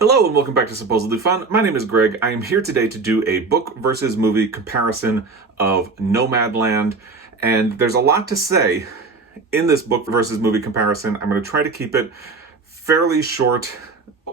Hello and welcome back to Supposedly Fun. My name is Greg. I am here today to do a book versus movie comparison of Nomadland. And there's a lot to say in this book versus movie comparison. I'm going to try to keep it fairly short.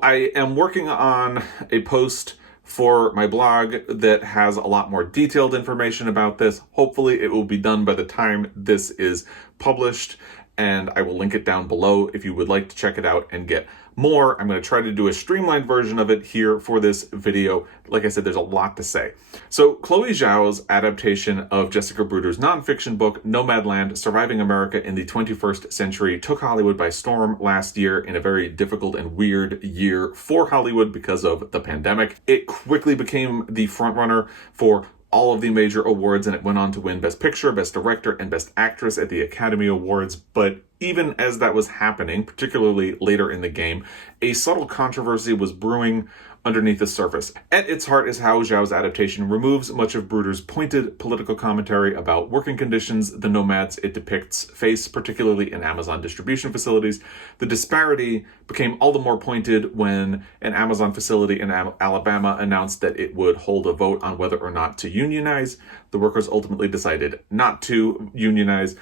I am working on a post for my blog that has a lot more detailed information about this. Hopefully it will be done by the time this is published, and I will link it down below if you would like to check it out and get more. I'm going to try to do a streamlined version of it here for this video. Like I said, there's a lot to say. So Chloe Zhao's adaptation of Jessica Bruder's nonfiction book, Nomadland, Surviving America in the 21st Century, took Hollywood by storm last year in a very difficult and weird year for Hollywood because of the pandemic. It quickly became the frontrunner for all of the major awards, and it went on to win Best Picture, Best Director, and Best Actress at the Academy Awards. But even as that was happening, particularly later in the game, a subtle controversy was brewing underneath the surface. At its heart is how Zhao's adaptation removes much of Bruder's pointed political commentary about working conditions the nomads it depicts face, particularly in Amazon distribution facilities. The disparity became all the more pointed when an Amazon facility in Alabama announced that it would hold a vote on whether or not to unionize. The workers ultimately decided not to unionize,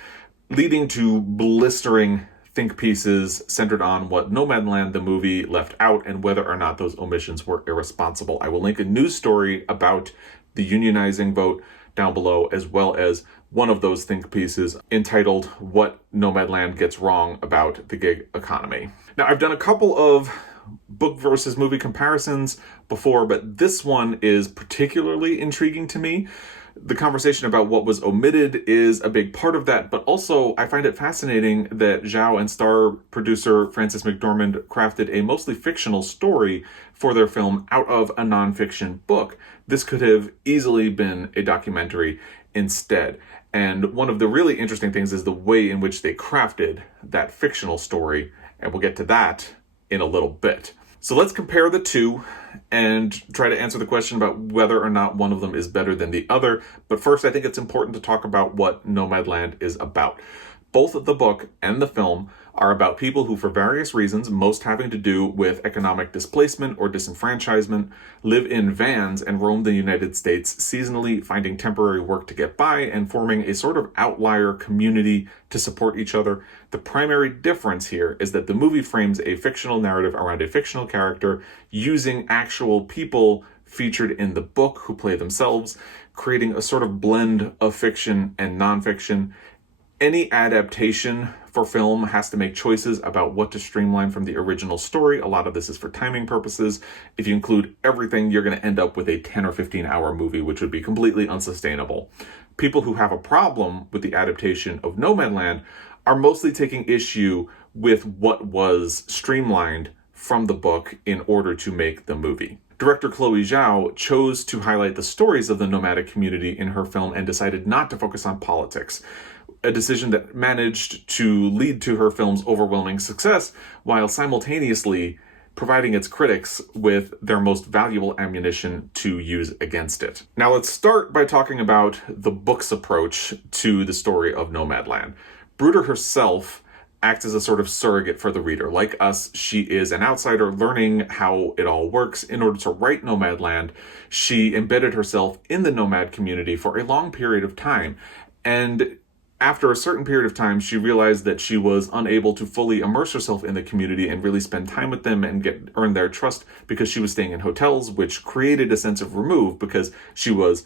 leading to blistering think pieces centered on what Nomadland, the movie, left out and whether or not those omissions were irresponsible. I will link a news story about the unionizing vote down below, as well as one of those think pieces entitled What Nomadland Gets Wrong About the Gig Economy. Now, I've done a couple of book versus movie comparisons before, but this one is particularly intriguing to me. The conversation about what was omitted is a big part of that, but also I find it fascinating that Zhao and star producer Frances McDormand crafted a mostly fictional story for their film out of a nonfiction book. This could have easily been a documentary instead. And one of the really interesting things is the way in which they crafted that fictional story, and we'll get to that in a little bit. So let's compare the two and try to answer the question about whether or not one of them is better than the other. But first, I think it's important to talk about what Nomadland is about. Both the book and the film are about people who, for various reasons, most having to do with economic displacement or disenfranchisement, live in vans and roam the United States seasonally, finding temporary work to get by and forming a sort of outlier community to support each other. The primary difference here is that the movie frames a fictional narrative around a fictional character using actual people featured in the book who play themselves, creating a sort of blend of fiction and nonfiction. Any adaptation for film has to make choices about what to streamline from the original story. A lot of this is for timing purposes. If you include everything, you're going to end up with a 10 or 15 hour movie, which would be completely unsustainable. People who have a problem with the adaptation of Nomadland are mostly taking issue with what was streamlined from the book in order to make the movie. Director Chloe Zhao chose to highlight the stories of the nomadic community in her film and decided not to focus on politics, a decision that managed to lead to her film's overwhelming success while simultaneously providing its critics with their most valuable ammunition to use against it. Now let's start by talking about the book's approach to the story of Nomadland. Bruder herself acts as a sort of surrogate for the reader. Like us, she is an outsider learning how it all works. In order to write Nomadland, she embedded herself in the nomad community for a long period of time. And after a certain period of time, she realized that she was unable to fully immerse herself in the community and really spend time with them and earn their trust because she was staying in hotels, which created a sense of remove because she was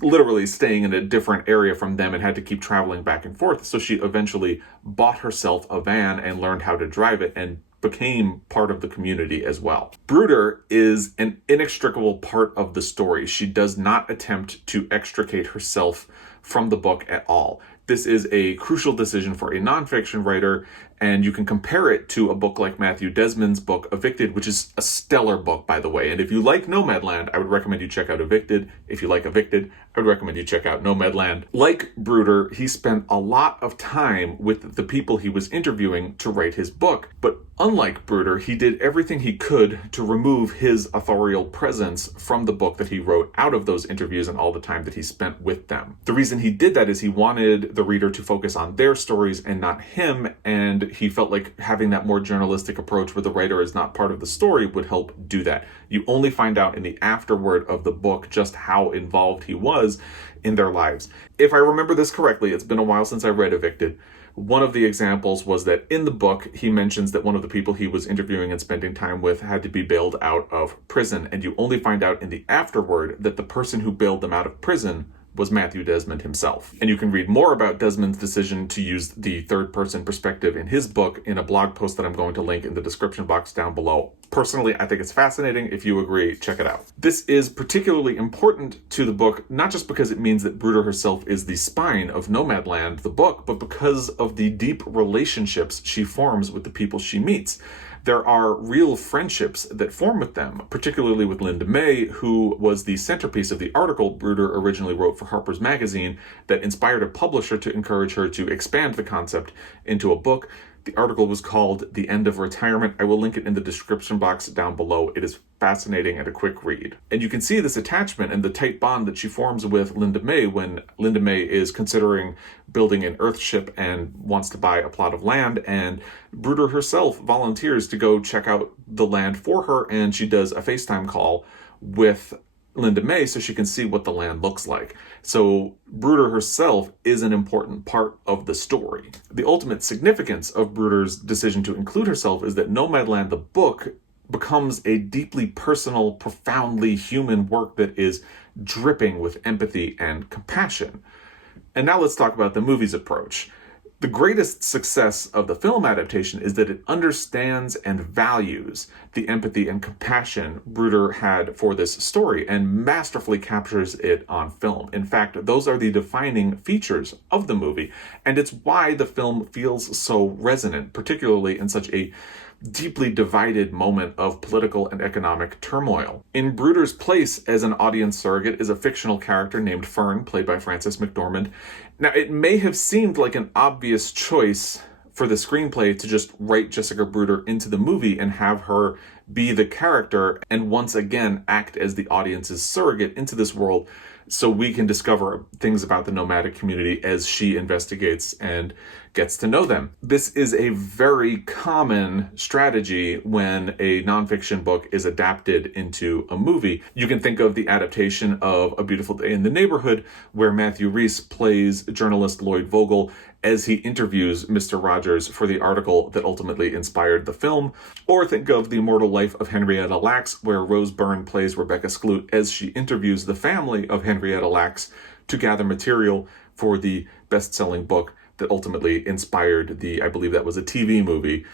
literally staying in a different area from them and had to keep traveling back and forth. So she eventually bought herself a van and learned how to drive it and became part of the community as well. Bruder is an inextricable part of the story. She does not attempt to extricate herself from the book at all. This is a crucial decision for a nonfiction writer, and you can compare it to a book like Matthew Desmond's book, Evicted, which is a stellar book, by the way. And if you like Nomadland, I would recommend you check out Evicted. If you like Evicted, I would recommend you check out Nomadland. Like Bruder, he spent a lot of time with the people he was interviewing to write his book. But unlike Bruder, he did everything he could to remove his authorial presence from the book that he wrote out of those interviews and all the time that he spent with them. The reason he did that is he wanted the reader to focus on their stories and not him, and he felt like having that more journalistic approach where the writer is not part of the story would help do that. You only find out in the afterword of the book just how involved he was in their lives. If I remember this correctly, it's been a while since I read Evicted. One of the examples was that in the book, he mentions that one of the people he was interviewing and spending time with had to be bailed out of prison. And you only find out in the afterword that the person who bailed them out of prison was Matthew Desmond himself. And you can read more about Desmond's decision to use the third-person perspective in his book in a blog post that I'm going to link in the description box down below. Personally, I think it's fascinating. If you agree, check it out. This is particularly important to the book, not just because it means that Bruder herself is the spine of Nomadland, the book, but because of the deep relationships she forms with the people she meets. There are real friendships that form with them, particularly with Linda May, who was the centerpiece of the article Bruder originally wrote for Harper's Magazine that inspired a publisher to encourage her to expand the concept into a book. The article was called The End of Retirement. I will link it in the description box down below. It is fascinating and a quick read. And you can see this attachment and the tight bond that she forms with Linda May when Linda May is considering building an Earthship and wants to buy a plot of land, and Bruder herself volunteers to go check out the land for her, and she does a FaceTime call with Linda May so she can see what the land looks like. So Bruder herself is an important part of the story. The ultimate significance of Bruder's decision to include herself is that Nomadland, the book, becomes a deeply personal, profoundly human work that is dripping with empathy and compassion. And now let's talk about the movie's approach. The greatest success of the film adaptation is that it understands and values the empathy and compassion Bruder had for this story and masterfully captures it on film. In fact, those are the defining features of the movie, and it's why the film feels so resonant, particularly in such a deeply divided moment of political and economic turmoil. In Bruder's place as an audience surrogate is a fictional character named Fern, played by Frances McDormand. Now, it may have seemed like an obvious choice for the screenplay to just write Jessica Bruder into the movie and have her be the character and once again act as the audience's surrogate into this world so we can discover things about the nomadic community as she investigates and gets to know them. This is a very common strategy when a nonfiction book is adapted into a movie. You can think of the adaptation of A Beautiful Day in the Neighborhood, where Matthew Rhys plays journalist Lloyd Vogel as he interviews Mr. Rogers for the article that ultimately inspired the film. Or think of The Immortal Life of Henrietta Lacks, where Rose Byrne plays Rebecca Skloot as she interviews the family of Henrietta Lacks to gather material for the best-selling book that ultimately inspired I believe that was a TV movie,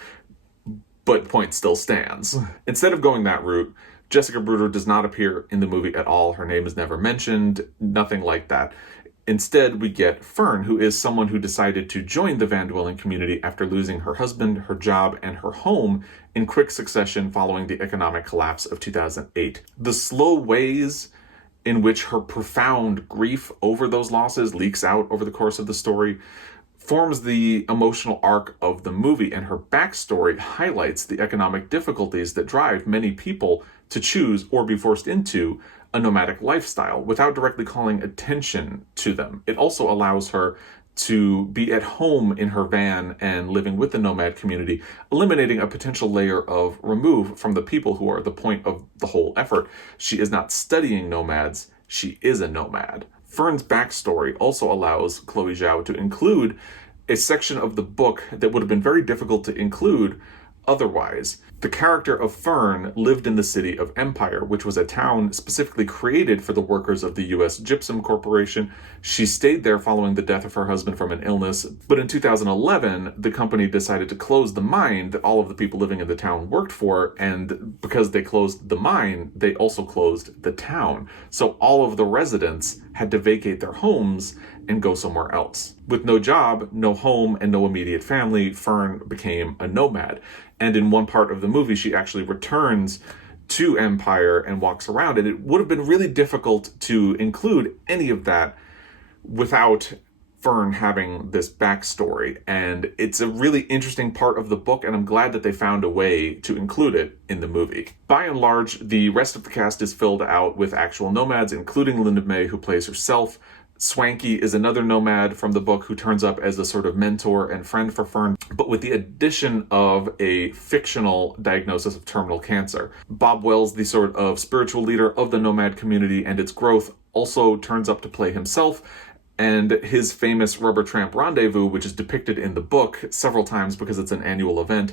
but point still stands. Instead of going that route, Jessica Bruder does not appear in the movie at all. Her name is never mentioned, nothing like that. Instead, we get Fern, who is someone who decided to join the Van Dwelling community after losing her husband, her job, and her home in quick succession following the economic collapse of 2008. The slow ways in which her profound grief over those losses leaks out over the course of the story forms the emotional arc of the movie, and her backstory highlights the economic difficulties that drive many people to choose or be forced into a nomadic lifestyle without directly calling attention to them. It also allows her to be at home in her van and living with the nomad community, eliminating a potential layer of remove from the people who are the point of the whole effort. She is not studying nomads, she is a nomad. Fern's backstory also allows Chloe Zhao to include a section of the book that would have been very difficult to include otherwise. The character of Fern lived in the city of Empire, which was a town specifically created for the workers of the U.S. Gypsum Corporation. She stayed there following the death of her husband from an illness, but in 2011, the company decided to close the mine that all of the people living in the town worked for, and because they closed the mine, they also closed the town. So all of the residents had to vacate their homes and go somewhere else. With no job, no home, and no immediate family, Fern became a nomad. And in one part of the movie, she actually returns to Empire and walks around. And it would have been really difficult to include any of that without Fern having this backstory. And it's a really interesting part of the book, and I'm glad that they found a way to include it in the movie. By and large, the rest of the cast is filled out with actual nomads, including Linda May, who plays herself. Swanky is another nomad from the book who turns up as a sort of mentor and friend for Fern, but with the addition of a fictional diagnosis of terminal cancer. Bob Wells, the sort of spiritual leader of the nomad community and its growth, also turns up to play himself, and his famous Rubber Tramp Rendezvous, which is depicted in the book several times because it's an annual event,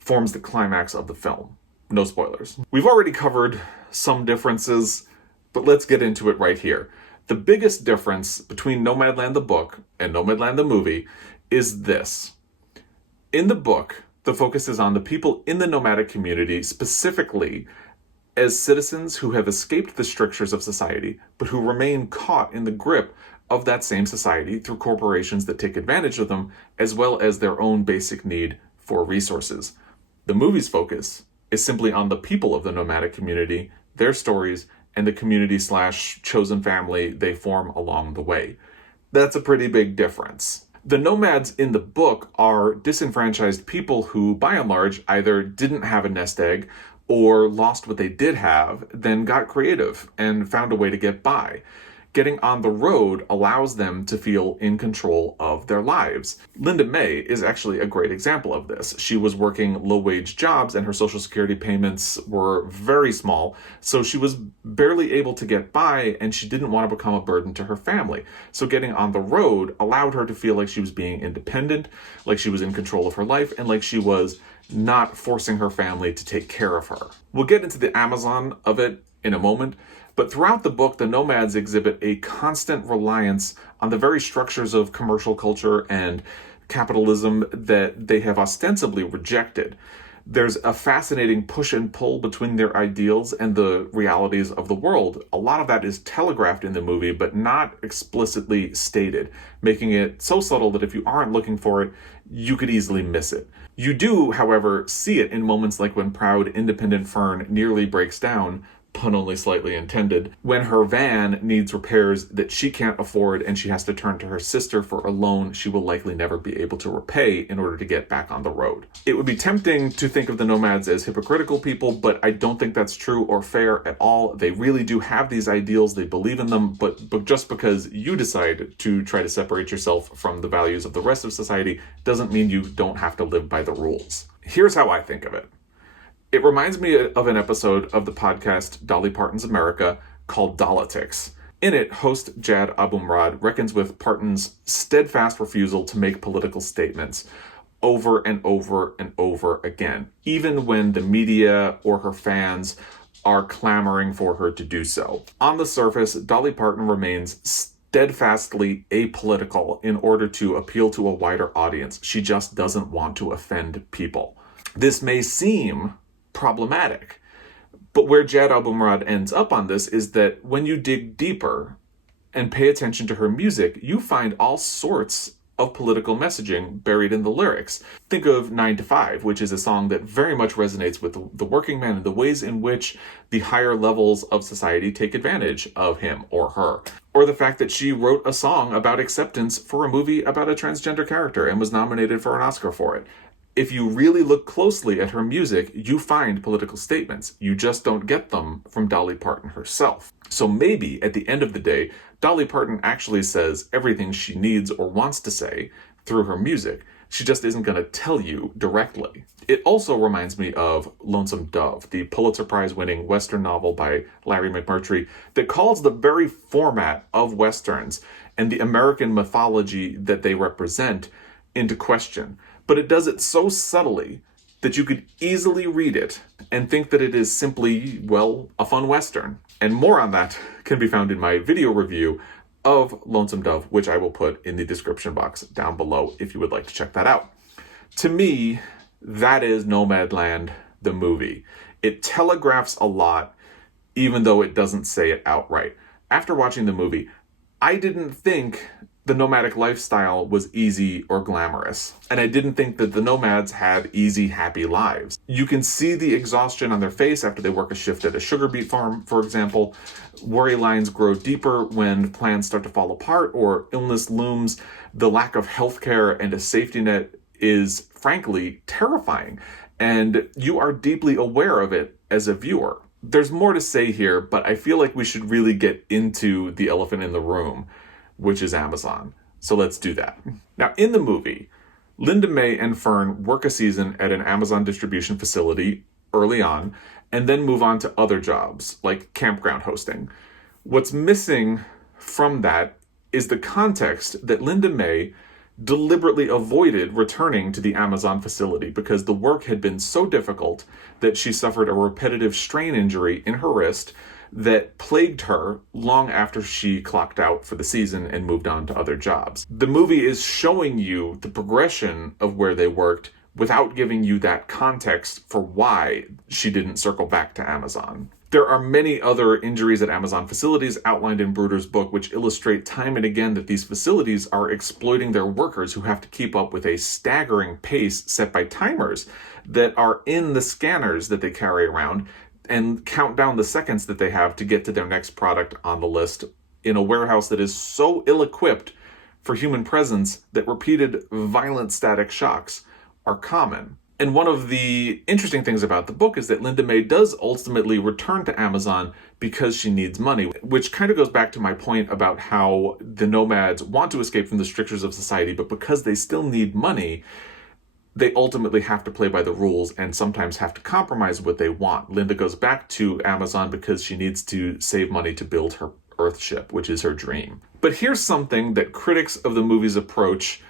forms the climax of the film. No spoilers. We've already covered some differences, but let's get into it right here. The biggest difference between Nomadland the book and Nomadland the movie is this. In the book, the focus is on the people in the nomadic community, specifically as citizens who have escaped the strictures of society, but who remain caught in the grip of that same society through corporations that take advantage of them, as well as their own basic need for resources. The movie's focus is simply on the people of the nomadic community, their stories, and the community/chosen family they form along the way. That's a pretty big difference. The nomads in the book are disenfranchised people who, by and large, either didn't have a nest egg or lost what they did have, then got creative and found a way to get by. Getting on the road allows them to feel in control of their lives. Linda May is actually a great example of this. She was working low-wage jobs and her Social Security payments were very small, so she was barely able to get by and she didn't want to become a burden to her family. So getting on the road allowed her to feel like she was being independent, like she was in control of her life, and like she was not forcing her family to take care of her. We'll get into the Amazon of it in a moment, but throughout the book, the nomads exhibit a constant reliance on the very structures of commercial culture and capitalism that they have ostensibly rejected. There's a fascinating push and pull between their ideals and the realities of the world. A lot of that is telegraphed in the movie, but not explicitly stated, making it so subtle that if you aren't looking for it, you could easily miss it. You do, however, see it in moments like when proud, independent Fern nearly breaks down, pun only slightly intended, when her van needs repairs that she can't afford and she has to turn to her sister for a loan she will likely never be able to repay in order to get back on the road. It would be tempting to think of the nomads as hypocritical people, but I don't think that's true or fair at all. They really do have these ideals, they believe in them, but just because you decide to try to separate yourself from the values of the rest of society doesn't mean you don't have to live by the rules. Here's how I think of it. It reminds me of an episode of the podcast Dolly Parton's America called Dolitics. In it, host Jad Abumrad reckons with Parton's steadfast refusal to make political statements over and over and over again, even when the media or her fans are clamoring for her to do so. On the surface, Dolly Parton remains steadfastly apolitical in order to appeal to a wider audience. She just doesn't want to offend people. This may seem problematic, but where Jad Abumrad ends up on this is that when you dig deeper and pay attention to her music, you find all sorts of political messaging buried in the lyrics. Think of 9 to 5, which is a song that very much resonates with the working man and the ways in which the higher levels of society take advantage of him or her. Or the fact that she wrote a song about acceptance for a movie about a transgender character and was nominated for an Oscar for it. If you really look closely at her music, you find political statements. You just don't get them from Dolly Parton herself. So maybe, at the end of the day, Dolly Parton actually says everything she needs or wants to say through her music. She just isn't going to tell you directly. It also reminds me of Lonesome Dove, the Pulitzer Prize-winning Western novel by Larry McMurtry that calls the very format of Westerns and the American mythology that they represent into question. But it does it so subtly that you could easily read it and think that it is simply, well, a fun Western. And more on that can be found in my video review of Lonesome Dove, which I will put in the description box down below if you would like to check that out. To me, that is Nomadland, the movie. It telegraphs a lot, even though it doesn't say it outright. After watching the movie, I didn't think the nomadic lifestyle was easy or glamorous. And I didn't think that the nomads had easy, happy lives. You can see the exhaustion on their face after they work a shift at a sugar beet farm, for example. Worry lines grow deeper when plans start to fall apart or illness looms. The lack of healthcare and a safety net is, frankly, terrifying. And you are deeply aware of it as a viewer. There's more to say here, but I feel like we should really get into the elephant in the room. which is Amazon. So let's do that. Now, in the movie, Linda May and Fern work a season at an Amazon distribution facility early on, and then move on to other jobs, like campground hosting. What's missing from that is the context that Linda May deliberately avoided returning to the Amazon facility because the work had been so difficult that she suffered a repetitive strain injury in her wrist that plagued her long after she clocked out for the season and moved on to other jobs. The movie is showing you the progression of where they worked without giving you that context for why she didn't circle back to Amazon. There are many other injuries at Amazon facilities outlined in Bruder's book, which illustrate time and again that these facilities are exploiting their workers who have to keep up with a staggering pace set by timers that are in the scanners that they carry around and count down the seconds that they have to get to their next product on the list in a warehouse that is so ill-equipped for human presence that repeated violent static shocks are common. And one of the interesting things about the book is that Linda May does ultimately return to Amazon because she needs money, which kind of goes back to my point about how the nomads want to escape from the strictures of society, but because they still need money, they ultimately have to play by the rules and sometimes have to compromise what they want. Linda goes back to Amazon because she needs to save money to build her Earthship, which is her dream. But here's something that critics of the movie's approach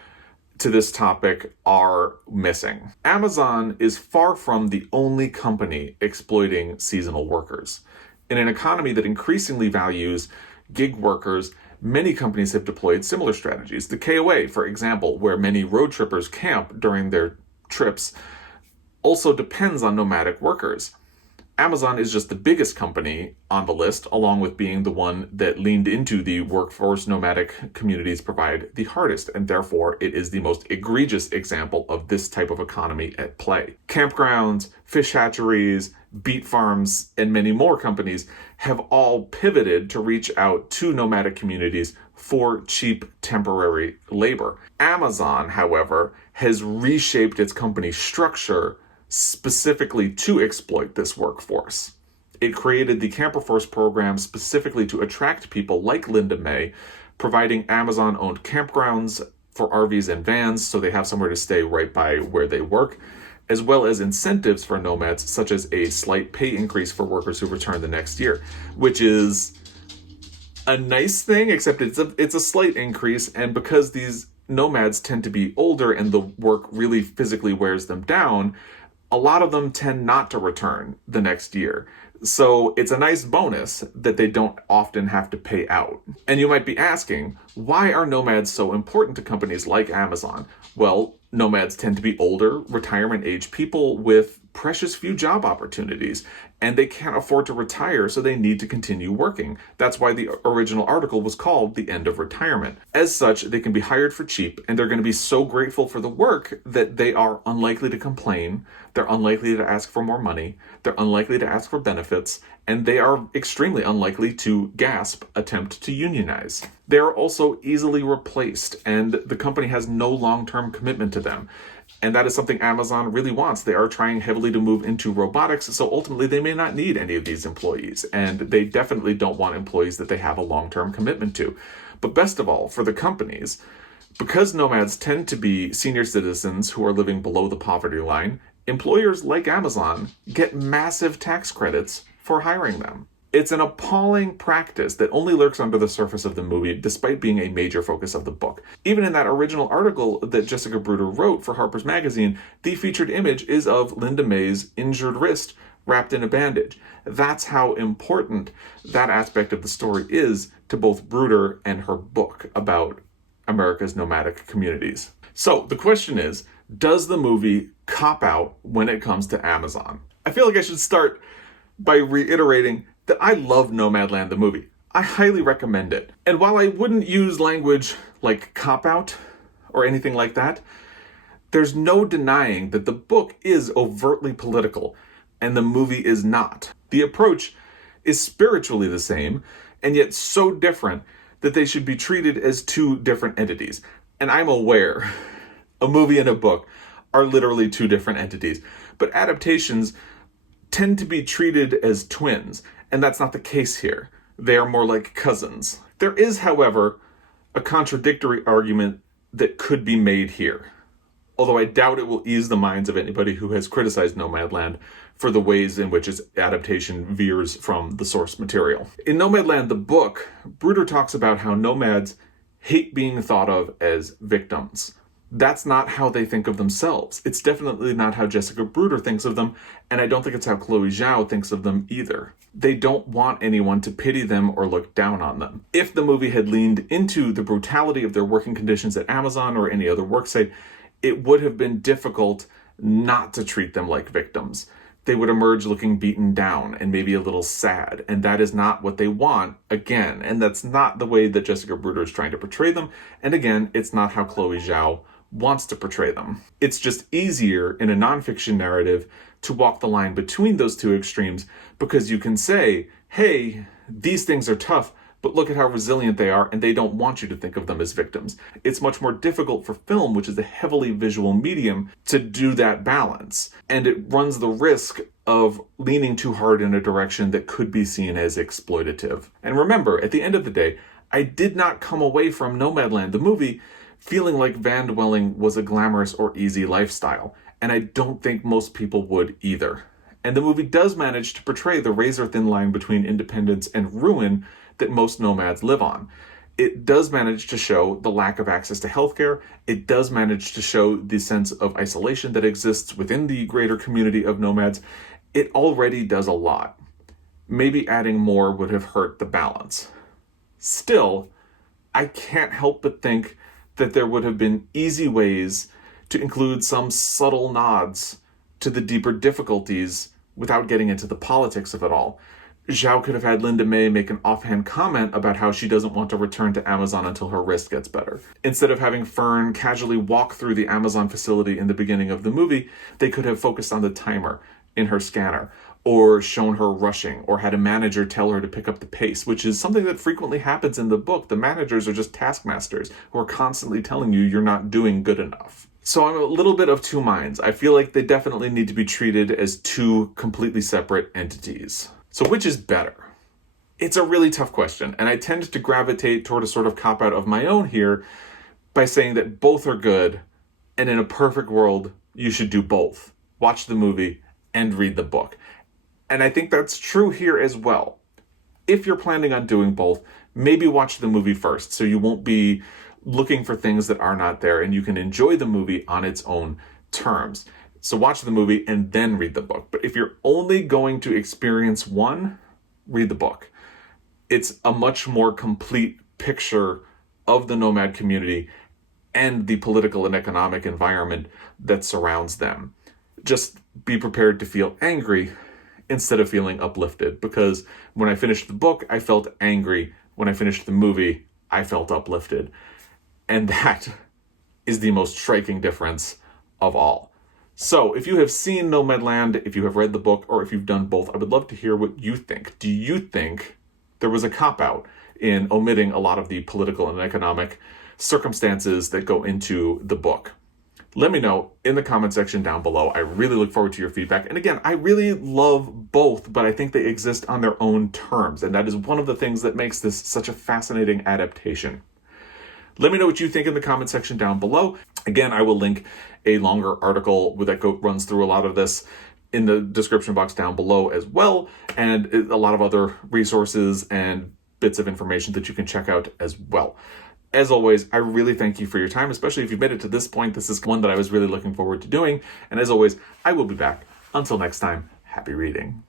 to this topic are missing. Amazon is far from the only company exploiting seasonal workers. In an economy that increasingly values gig workers, many companies have deployed similar strategies. The KOA, for example, where many road trippers camp during their trips, also depends on nomadic workers. Amazon is just the biggest company on the list, along with being the one that leaned into the workforce nomadic communities provide the hardest, and therefore it is the most egregious example of this type of economy at play. Campgrounds, fish hatcheries, beet farms, and many more companies have all pivoted to reach out to nomadic communities for cheap temporary labor. Amazon, however, has reshaped its company structure specifically to exploit this workforce. It created the Camper Force program specifically to attract people like Linda May, providing Amazon-owned campgrounds for RVs and vans so they have somewhere to stay right by where they work, as well as incentives for nomads such as a slight pay increase for workers who return the next year, which is a nice thing, except it's a slight increase, and because these nomads tend to be older and the work really physically wears them down, a lot of them tend not to return the next year. So it's a nice bonus that they don't often have to pay out. And you might be asking, why are nomads so important to companies like Amazon? Well, nomads tend to be older, retirement age people with precious few job opportunities, and they can't afford to retire, so they need to continue working. That's why the original article was called The End of Retirement. As such, they can be hired for cheap, and they're going to be so grateful for the work that they are unlikely to complain, they're unlikely to ask for more money, they're unlikely to ask for benefits, and they are extremely unlikely to attempt to unionize. They are also easily replaced, and the company has no long-term commitment to them. And that is something Amazon really wants. They are trying heavily to move into robotics, so ultimately they may not need any of these employees. And they definitely don't want employees that they have a long-term commitment to. But best of all, for the companies, because nomads tend to be senior citizens who are living below the poverty line, employers like Amazon get massive tax credits for hiring them. It's an appalling practice that only lurks under the surface of the movie, despite being a major focus of the book. Even in that original article that Jessica Bruder wrote for Harper's Magazine, the featured image is of Linda May's injured wrist wrapped in a bandage. That's how important that aspect of the story is to both Bruder and her book about America's nomadic communities. So the question is, does the movie cop out when it comes to Amazon? I feel like I should start by reiterating that I love Nomadland, the movie. I highly recommend it. And while I wouldn't use language like cop-out or anything like that, there's no denying that the book is overtly political and the movie is not. The approach is spiritually the same and yet so different that they should be treated as two different entities. And I'm aware a movie and a book are literally two different entities, but adaptations tend to be treated as twins. And that's not the case here. They are more like cousins. There is, however, a contradictory argument that could be made here. Although I doubt it will ease the minds of anybody who has criticized Nomadland for the ways in which its adaptation veers from the source material. In Nomadland, the book, Bruder talks about how nomads hate being thought of as victims. That's not how they think of themselves. It's definitely not how Jessica Bruder thinks of them, and I don't think it's how Chloe Zhao thinks of them either. They don't want anyone to pity them or look down on them. If the movie had leaned into the brutality of their working conditions at Amazon or any other worksite, it would have been difficult not to treat them like victims. They would emerge looking beaten down and maybe a little sad, and that is not what they want, again, and that's not the way that Jessica Bruder is trying to portray them, and again, it's not how Chloe Zhao wants to portray them. It's just easier in a nonfiction narrative to walk the line between those two extremes because you can say, hey, these things are tough, but look at how resilient they are, and they don't want you to think of them as victims. It's much more difficult for film, which is a heavily visual medium, to do that balance. And it runs the risk of leaning too hard in a direction that could be seen as exploitative. And remember, at the end of the day, I did not come away from Nomadland, the movie, feeling like van dwelling was a glamorous or easy lifestyle. And I don't think most people would either. And the movie does manage to portray the razor-thin line between independence and ruin that most nomads live on. It does manage to show the lack of access to healthcare. It does manage to show the sense of isolation that exists within the greater community of nomads. It already does a lot. Maybe adding more would have hurt the balance. Still, I can't help but think that there would have been easy ways to include some subtle nods to the deeper difficulties without getting into the politics of it all. Zhao could have had Linda May make an offhand comment about how she doesn't want to return to Amazon until her wrist gets better. Instead of having Fern casually walk through the Amazon facility in the beginning of the movie, they could have focused on the timer in her scanner, or shown her rushing, or had a manager tell her to pick up the pace, which is something that frequently happens in the book. The managers are just taskmasters who are constantly telling you you're not doing good enough. So I'm a little bit of two minds. I feel like they definitely need to be treated as two completely separate entities. So which is better? It's a really tough question, and I tend to gravitate toward a sort of cop-out of my own here by saying that both are good, and in a perfect world, you should do both. Watch the movie and read the book. And I think that's true here as well. If you're planning on doing both, maybe watch the movie first, so you won't be looking for things that are not there, and you can enjoy the movie on its own terms. So watch the movie and then read the book. But if you're only going to experience one, read the book. It's a much more complete picture of the nomad community and the political and economic environment that surrounds them. Just be prepared to feel angry instead of feeling uplifted, because when I finished the book, I felt angry. When I finished the movie, I felt uplifted. And that is the most striking difference of all. So if you have seen Nomadland, if you have read the book, or if you've done both, I would love to hear what you think. Do you think there was a cop-out in omitting a lot of the political and economic circumstances that go into the book? Let me know in the comment section down below. I really look forward to your feedback. And again, I really love both, but I think they exist on their own terms. And that is one of the things that makes this such a fascinating adaptation. Let me know what you think in the comment section down below. Again, I will link a longer article that runs through a lot of this in the description box down below as well, and a lot of other resources and bits of information that you can check out as well. As always, I really thank you for your time, especially if you've made it to this point. This is one that I was really looking forward to doing. And as always, I will be back. Until next time, happy reading.